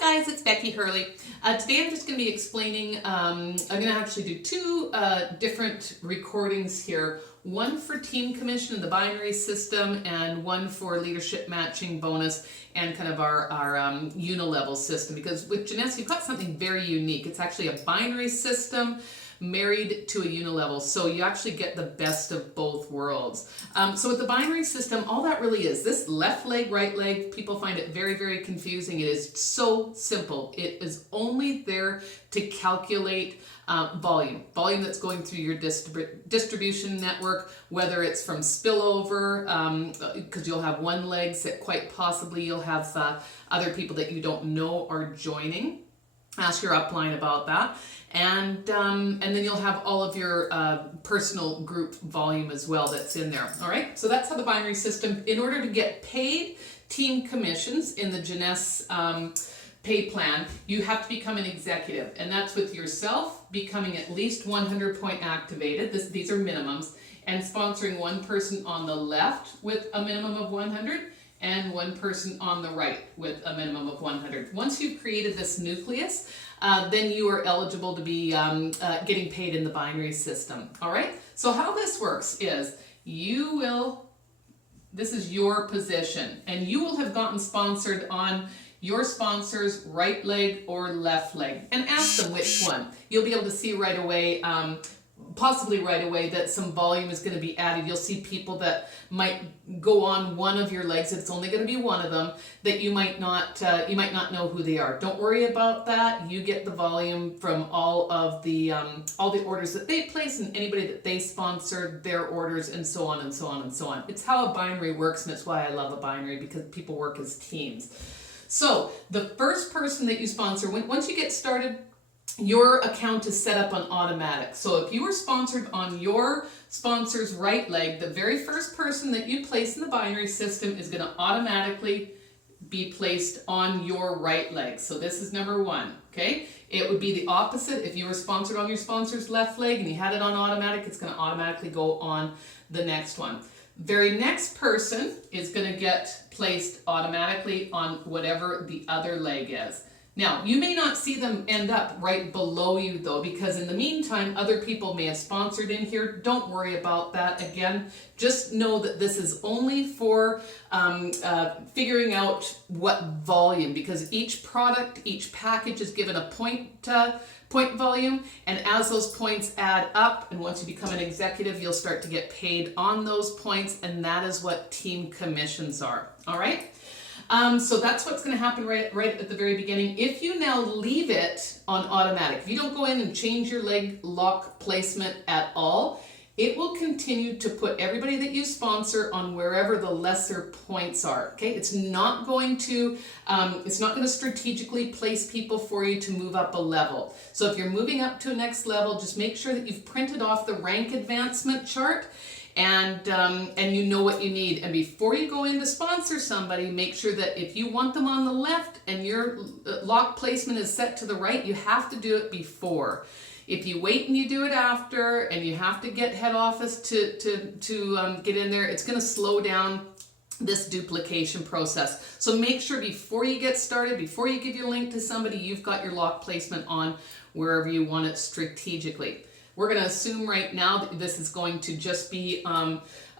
Hi guys, it's Bekki Hurley. Today I'm just going to be explaining, I'm going to actually do two different recordings here. One for team commission and the binary system, and one for leadership matching bonus and kind of our unilevel system. Because with Jeunesse, you've got something very unique. It's actually a binary system married to a unilevel, so you actually get the best of both worlds. So with the binary system, all that really is, this left leg, right leg, people find it very, very confusing. It is so simple. It is only there to calculate volume that's going through your distribution network, whether it's from spillover, because you'll have one leg that quite possibly you'll have other people that you don't know are joining. Ask your upline about that. And then you'll have all of your personal group volume as well that's in there. All right, so that's how the binary system, in order to get paid team commissions in the Jeunesse pay plan, you have to become an executive, and that's with yourself becoming at least 100 point activated. These are minimums, and sponsoring one person on the left with a minimum of 100 and one person on the right with a minimum of 100. Once you've created this nucleus, then you are eligible to be getting paid in the binary system. All right, so how this works is this is your position, and you will have gotten sponsored on your sponsor's right leg or left leg, and ask them which one. You'll be able to see right away, possibly right away, that some volume is going to be added. You'll see people that might go on one of your legs. It's only going to be one of them that you might not know who they are. Don't worry about that. You get the volume from all the orders that they place and anybody that they sponsor, their orders, and so on and so on and so on. It's how a binary works, and it's why I love a binary, because people work as teams. So the first person that you sponsor, once you get started, your account is set up on automatic. So if you were sponsored on your sponsor's right leg, the very first person that you place in the binary system is going to automatically be placed on your right leg. So this is number one, okay? It would be the opposite. If you were sponsored on your sponsor's left leg and you had it on automatic, it's going to automatically go on the next one. Very next person is going to get placed automatically on whatever the other leg is. Now, you may not see them end up right below you though, because in the meantime, other people may have sponsored in here. Don't worry about that. Again, just know that this is only for figuring out what volume, because each product, each package is given a point volume, and as those points add up, and once you become an executive, you'll start to get paid on those points, and that is what team commissions are. All right? So that's what's going to happen right at the very beginning. If you now leave it on automatic, if you don't go in and change your leg lock placement at all, it will continue to put everybody that you sponsor on wherever the lesser points are. Okay, it's not going to strategically place people for you to move up a level. So if you're moving up to a next level, just make sure that you've printed off the rank advancement chart, and you know what you need. And before you go in to sponsor somebody, make sure that if you want them on the left and your lock placement is set to the right, you have to do it before. If you wait and you do it after, and you have to get head office to get in there, it's going to slow down this duplication process. So make sure before you get started, before you give your link to somebody, you've got your lock placement on wherever you want it strategically. We're going to assume right now that this is going to just be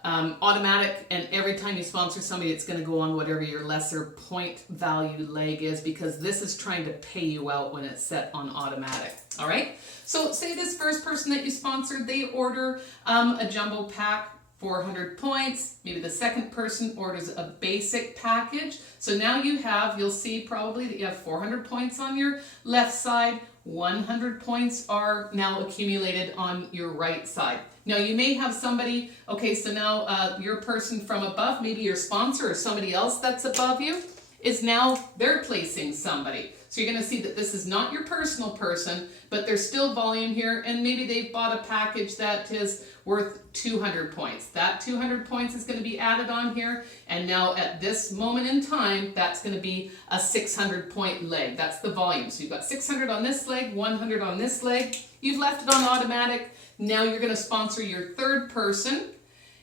automatic, and every time you sponsor somebody, it's going to go on whatever your lesser point value leg is, because this is trying to pay you out when it's set on automatic. All right, so say this first person that you sponsored, they order a jumbo pack, 400 points. Maybe the second person orders a basic package. So now you'll see probably that you have 400 points on your left side, 100 points are now accumulated on your right side. Now you may have somebody, okay, so now your person from above, maybe your sponsor or somebody else that's above you, is now they're placing somebody. So you're going to see that this is not your personal person, but there's still volume here, and maybe they've bought a package that is worth 200 points. That 200 points is going to be added on here, and now at this moment in time, that's going to be a 600 point leg. That's the volume. So you've got 600 on this leg, 100 on this leg. You've left it on automatic. Now you're going to sponsor your third person,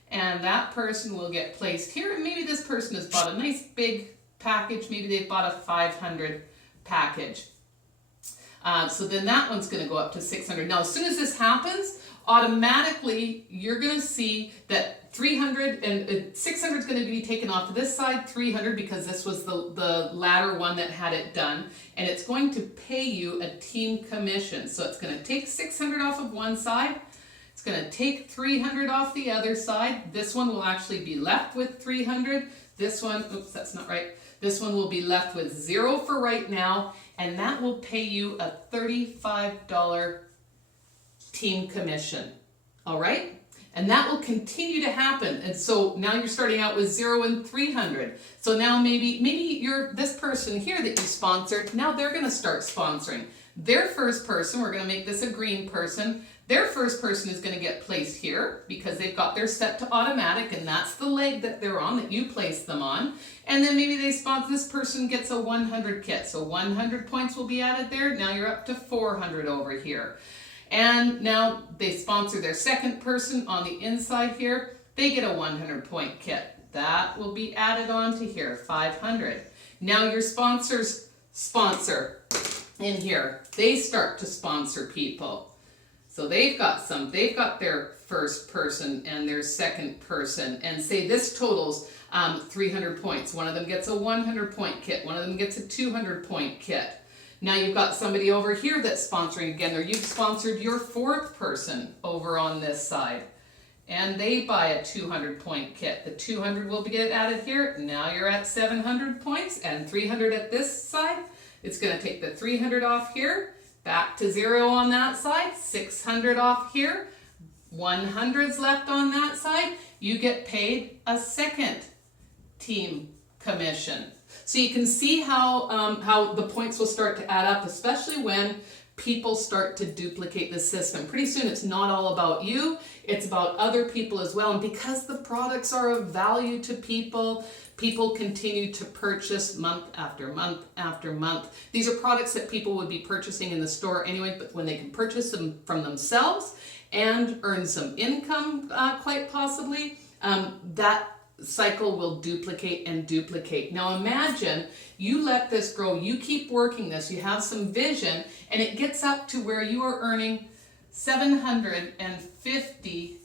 and that person will get placed here, and maybe this person has bought a nice big package. Maybe they've bought a 500 package. So then that one's going to go up to 600. Now, as soon as this happens, automatically you're going to see that 300 and 600 is going to be taken off of this side, 300 because this was the latter one that had it done, and it's going to pay you a team commission. So it's going to take 600 off of one side, it's going to take 300 off the other side. This one will actually be left with 300. This one, oops, that's not right. This one will be left with 0 for right now, and that will pay you a $35 team commission. All right? And that will continue to happen. And so now you're starting out with 0 and 300. So now maybe you're this person here that you sponsored, now they're going to start sponsoring. Their first person, we're going to make this a green person, their first person is going to get placed here because they've got their set to automatic, and that's the leg that they're on that you place them on. And then maybe they sponsor, this person gets a 100 kit. So 100 points will be added there. Now you're up to 400 over here. And now they sponsor their second person on the inside here. They get a 100 point kit. That will be added on to here, 500. Now your sponsors sponsor in here. They start to sponsor people. So they've got their first person and their second person, and say this totals 300 points. One of them gets a 100 point kit. One of them gets a 200 point kit. Now you've got somebody over here that's sponsoring again, or you've sponsored your fourth person over on this side, and they buy a 200 point kit. The 200 will get added here. Now you're at 700 points and 300 at this side. It's going to take the 300 off here, back to 0 on that side, 600 off here, 100's left on that side. You get paid a second team commission. So you can see how the points will start to add up, especially when people start to duplicate the system. Pretty soon it's not all about you, it's about other people as well. And because the products are of value to people, people continue to purchase month after month after month. These are products that people would be purchasing in the store anyway, but when they can purchase them from themselves and earn some income, quite possibly, that cycle will duplicate and duplicate. Now imagine you let this grow, you keep working this, you have some vision, and it gets up to where you are earning 750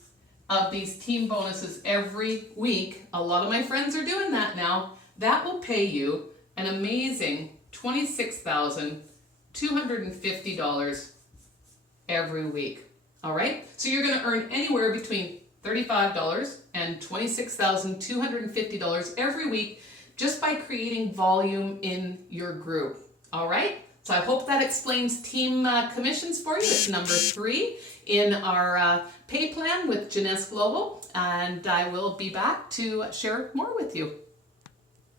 of these team bonuses every week. A lot of my friends are doing that now. That will pay you an amazing $26,250 every week. All right? So you're going to earn anywhere between $35 and $26,250 every week just by creating volume in your group. All right? So I hope that explains team commissions for you. It's number 3 in our pay plan with Jeunesse Global, and I will be back to share more with you.